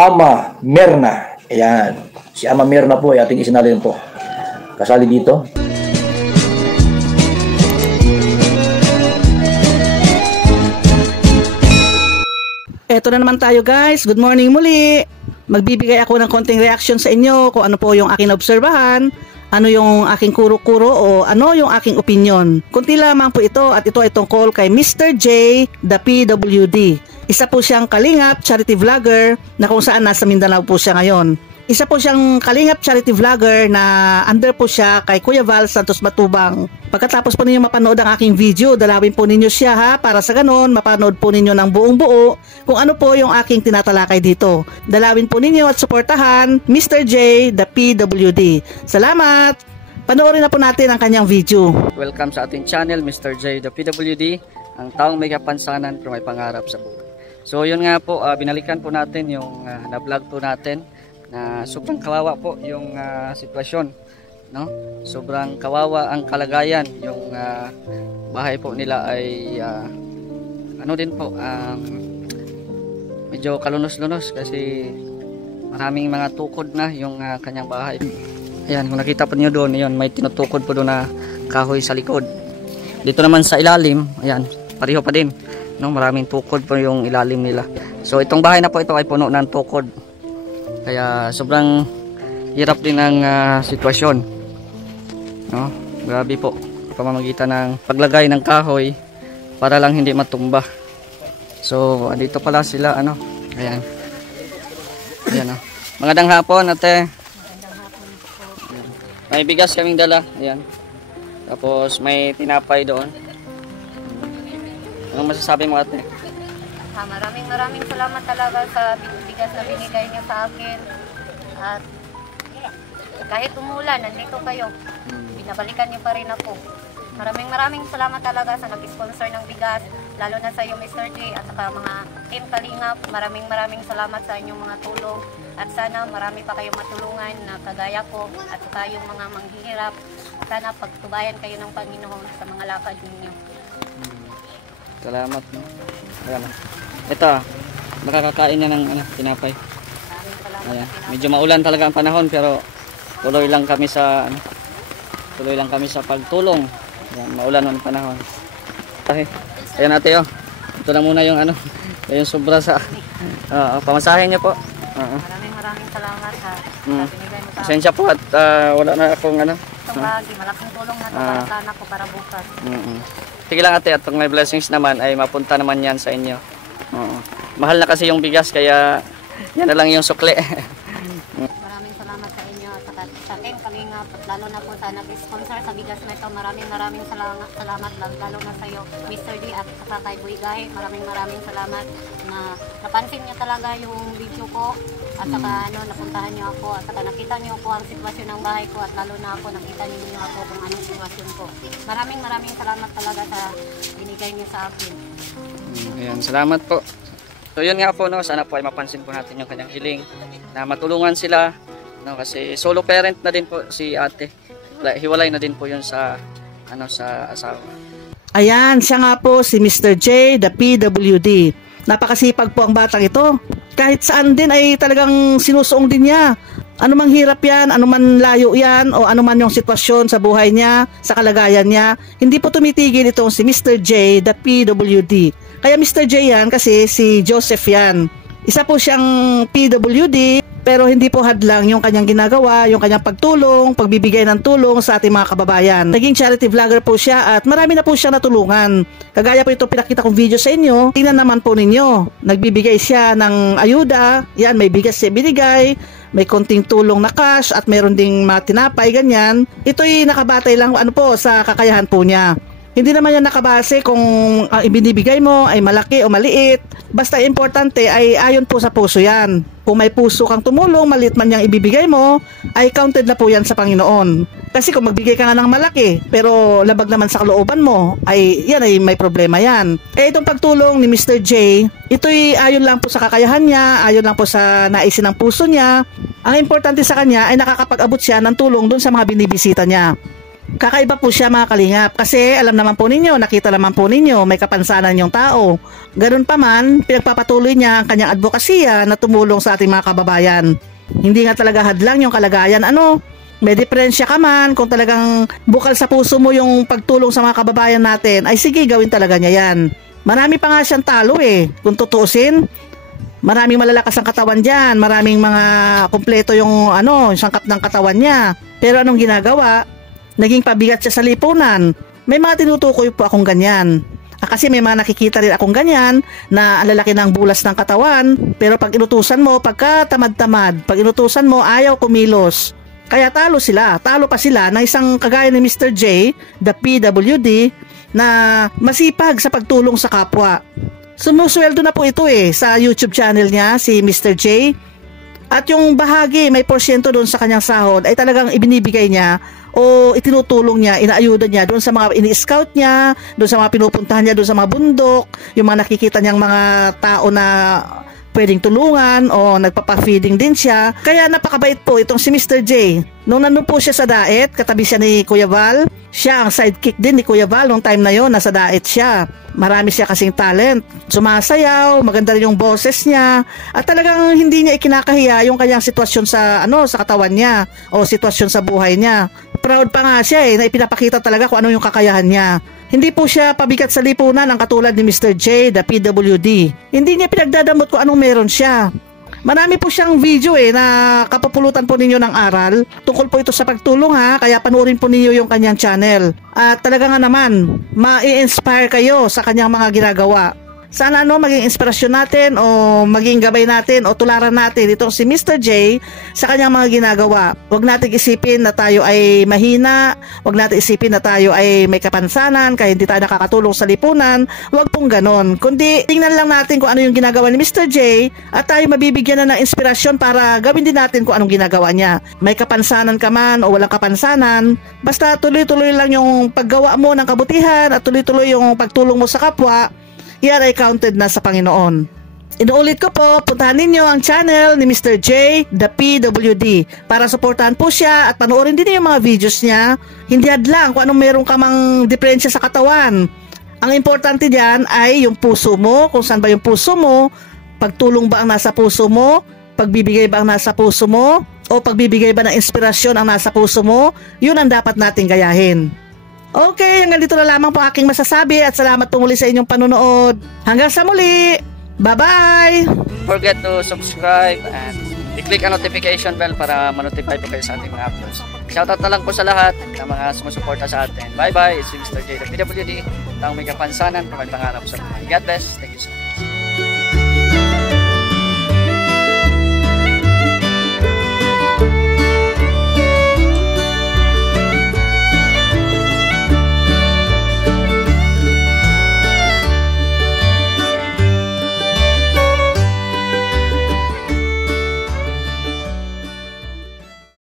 Ama Mirna. Ayan. Si Ama Mirna po ay ating isinalin po. Kasali dito. Eto na naman tayo guys. Good morning muli. Magbibigay ako ng konting reaction sa inyo kung ano po yung aking obserbahan, ano yung aking kuro-kuro o ano yung aking opinion. Kunti lamang po ito at ito ay tungkol kay Mr. J, the PWD. Isa po siyang kalingap charity vlogger na kung saan nasa Mindanao po siya ngayon. Isa po siyang kalingap charity vlogger na under po siya kay Kuya Val Santos Matubang. Pagkatapos po ninyo mapanood ang aking video, dalawin po ninyo siya ha, para sa ganon mapanood po ninyo ng buong buo kung ano po yung aking tinatalakay dito. Dalawin po ninyo at suportahan Mr. J, the PWD. Salamat! Panoorin na po natin ang kanyang video. Welcome sa ating channel, Mr. J, the PWD, ang taong may kapansanan pero may pangarap sa buhay. So yun nga po, binalikan po natin yung na-vlog po natin na sobrang kawawa po yung sitwasyon, no? Sobrang kawawa ang kalagayan. Yung bahay po nila ay ano din po, medyo kalunos-lunos kasi maraming mga tukod na yung kanyang bahay. Ayan, kung nakita po niyo doon, ayan, may tinutukod po doon na kahoy sa likod. Dito naman sa ilalim, ayan, pareho pa din, no? Maraming tukod po yung ilalim nila. So itong bahay na po ito ay puno ng tukod. Kaya sobrang hirap din ang sitwasyon, no? Grabe po, pamamagitan ng paglagay ng kahoy para lang hindi matumba. So andito pala sila, ano, ayan, ayan, oh. Magandang hapon, ate. May bigas kaming dala, ayan. Tapos may tinapay doon. Anong masasabi mo, ate? Maraming salamat talaga sa bigas na binigay niyo sa akin. At kahit umulan, nandito kayo. Binabalikan niyo pa rin ako. Maraming salamat talaga sa nag-sponsor ng bigas, lalo na sa iyo, Mr. J, at saka mga team Kalingap. Maraming salamat sa inyong mga tulong. At sana marami pa kayong matulungan na kagaya ko at saka yung mga manghihirap. Sana pagtubayan kayo ng Panginoon sa mga lakad ninyo. Salamat, no? Ayan. Ito, nakakakain niya ng tinapay. Ayan. Medyo maulan talaga ang panahon pero tuloy lang kami sa pagtulong. Ayan, maulan ang panahon. Ayan ate, oh. Ito na muna yung yung sobra sa pamasahe niyo po. Maraming salamat ha. Pasensya po at wala na akong malaking tulong na ito para sa anak ko para bukas. Sige lang ate, at pag may blessings naman ay mapunta naman yan sa inyo. Mahal na kasi yung bigas kaya yan na lang yung sukli. Maraming salamat sa inyo at sa team Kalingap at lalo na po sa nag-sponsor sa bigas na ito. Maraming salamat lalo na sa iyo, Mr. D, at saka kay Boy Gahe. Maraming salamat na napansin niyo talaga yung video ko at saka napuntahan niyo ako at saka nakita niyo po ang sitwasyon ng bahay ko at lalo na ako nakita niyo ako kung anong sitwasyon ko. Maraming salamat talaga sa binigay niyo sa akin. Ayan, salamat po. So yun nga po, no, sana po ay mapansin po natin yung kanyang hiling na matulungan sila, no, kasi solo parent na din po si ate. Hiwalay na din po yun sa asawa. Ayan, siya nga po si Mr. J, the PWD. Napakasipag po ang batang ito. Kahit saan din ay talagang sinusuong din niya. Ano mang hirap yan, ano man layo yan, o ano man yung sitwasyon sa buhay niya, sa kalagayan niya, hindi po tumitigil itong si Mr. J, the PWD. Kaya Mr. J yan kasi si Joseph yan. Isa po siyang PWD, pero hindi po hadlang yung kanyang ginagawa, yung kanyang pagtulong, pagbibigay ng tulong sa ating mga kababayan. Naging charity vlogger po siya at marami na po siya natulungan. Kagaya po itong pinakita kong video sa inyo, tingnan naman po ninyo. Nagbibigay siya ng ayuda, yan, may bigas siya binigay, may konting tulong na cash at mayroon ding mga tinapay, ganyan. Ito'y nakabatay lang sa kakayahan po niya. Hindi naman yan nakabase kung ibinibigay mo ay malaki o maliit. Basta importante ay ayon po sa puso yan. Kung may puso kang tumulong, maliit man yung ibibigay mo, ay counted na po yan sa Panginoon. Kasi kung magbigay ka nga ng malaki, pero labag naman sa kalooban mo, ay yan ay may problema yan. Itong pagtulong ni Mr. J, ito'y ayon lang po sa kakayahan niya, ayon lang po sa naisin ng puso niya. Ang importante sa kanya ay nakakapag-abot siya ng tulong dun sa mga binibisita niya. Kakaiba po siya mga kalingap kasi alam naman po ninyo, nakita naman po ninyo, may kapansanan yung tao. Ganun pa man, pinagpapatuloy niya ang kanyang advokasya na tumulong sa ating mga kababayan. Hindi nga talaga hadlang yung kalagayan. May diferensya ka man, kung talagang bukal sa puso mo yung pagtulong sa mga kababayan natin, ay sige, gawin talaga niya yan. Marami pa nga siyang talo kung tutuusin. Maraming malalakas ang katawan dyan, maraming mga kumpleto yung sangkap ng katawan niya. Pero anong ginagawa? Naging pabigat siya sa lipunan. May mga tinutukoy po akong ganyan. Kasi may mga nakikita rin akong ganyan na ang lalaki ng bulas ng katawan, pero pag inutusan mo, pagka tamad-tamad, pag inutusan mo, ayaw kumilos. Kaya talo pa sila ng isang kagaya ni Mr. J, the PWD, na masipag sa pagtulong sa kapwa. Sumusweldo na po ito sa YouTube channel niya, si Mr. J. At yung bahagi, may porsyento doon sa kanyang sahod ay talagang ibinibigay niya o itinutulong niya, inaayuda niya doon sa mga ini-scout niya, doon sa mga pinupuntahan niya, doon sa mga bundok, yung mga nakikita niyang mga tao na pwedeng tulungan o nagpapa-feeding din siya. Kaya napakabait po itong si Mr. J. Nung nandun po siya sa Daet, katabi siya ni Kuya Val, siya ang sidekick din ni Kuya Val nung time na yon, nasa Daet siya. Marami siya kasing talent, sumasayaw, maganda rin yung boses niya, at talagang hindi niya ikinakahiya yung kanyang sitwasyon sa sa katawan niya o sitwasyon sa buhay niya. Proud pa nga siya na ipinapakita talaga kung ano yung kakayahan niya. Hindi po siya pabigat sa lipunan ang katulad ni Mr. J, the PWD. Hindi niya pinagdadamot kung anong meron siya. Marami po siyang video na kapupulutan po ninyo ng aral. Tungkol po ito sa pagtulong kaya panoorin po ninyo yung kanyang channel. At talaga nga naman, ma-inspire kayo sa kanyang mga ginagawa. Sana maging inspirasyon natin o maging gabay natin o tularan natin itong si Mr. J sa kanyang mga ginagawa. Huwag natin isipin na tayo ay mahina, huwag natin isipin na tayo ay may kapansanan kaya hindi tayo nakakatulong sa lipunan. Huwag pong ganon. Kundi tingnan lang natin kung ano yung ginagawa ni Mr. J at tayo mabibigyan na ng inspirasyon para gawin din natin kung anong ginagawa niya. May kapansanan ka man o walang kapansanan, basta tuloy-tuloy lang yung paggawa mo ng kabutihan at tuloy-tuloy yung pagtulong mo sa kapwa. Yan ay counted na sa Panginoon. Inuulit ko po, puntahan ninyo ang channel ni Mr. J, the PWD, para suportahan po siya at panoorin din yung mga videos niya. Hindi hadlang kung anong meron ka mang diferensya sa katawan. Ang importante diyan ay yung puso mo, kung saan ba yung puso mo, pagtulong ba ang nasa puso mo, pagbibigay ba ang nasa puso mo, o pagbibigay ba ng inspirasyon ang nasa puso mo, yun ang dapat nating gayahin. Okay, hanggang dito na lamang po aking masasabi at salamat po muli sa inyong panunood. Hanggang sa muli! Bye-bye! Don't forget to subscribe and i-click ang notification bell para ma-notify po kayo sa ating mga uploads. Shoutout na lang po sa lahat ng mga sumusuporta sa atin. Bye-bye! It's Mr. J, the PWD, taong may kapansanan, may pangarap sa buhay. God bless. Thank you so much.